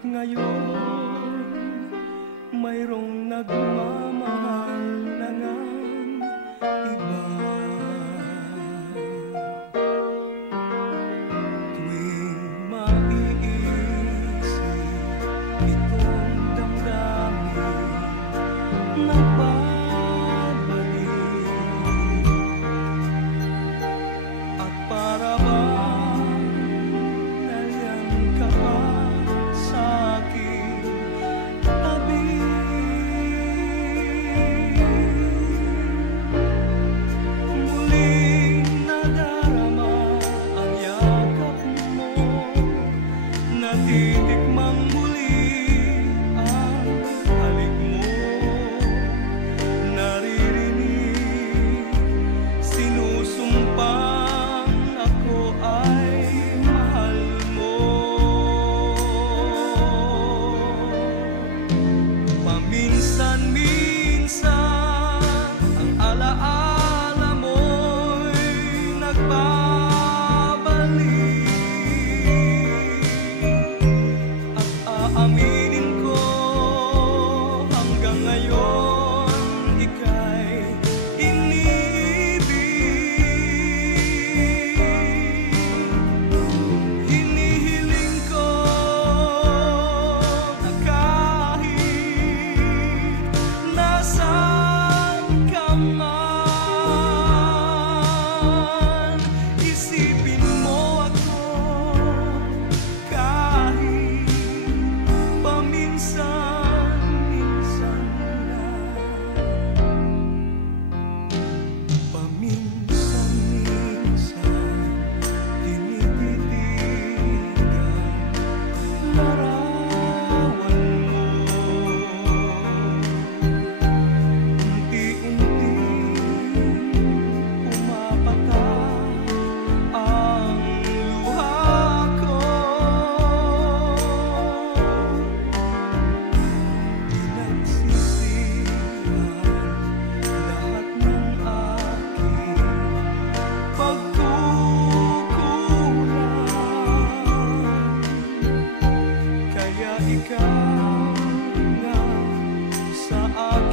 ngayon mayroong nagmamahal na ngang iba. Tuwing maiisip itong damdamin, nagbabalik. At para bang nariyan ka pa sa'king tabi, muling nadarama ang yakap mo, natitikmang muli ang halik mo, naririnig sinusumpang ako ay mahal mo. Paminsan-minsan ang alaala mo'y nagbabalik, at aaminin ko hanggang ngayon ika'y iniibig. Hinihiling ko na kahit nasaan ka man, isipin mo ako kahit paminsan-minsan lang. Paminsan-minsan tinititigan larawan mo, unti-unting pumapatak ang luha ko. Pinagsisihan lahat ng aking pagkukulang, kaya ikaw nga sa akin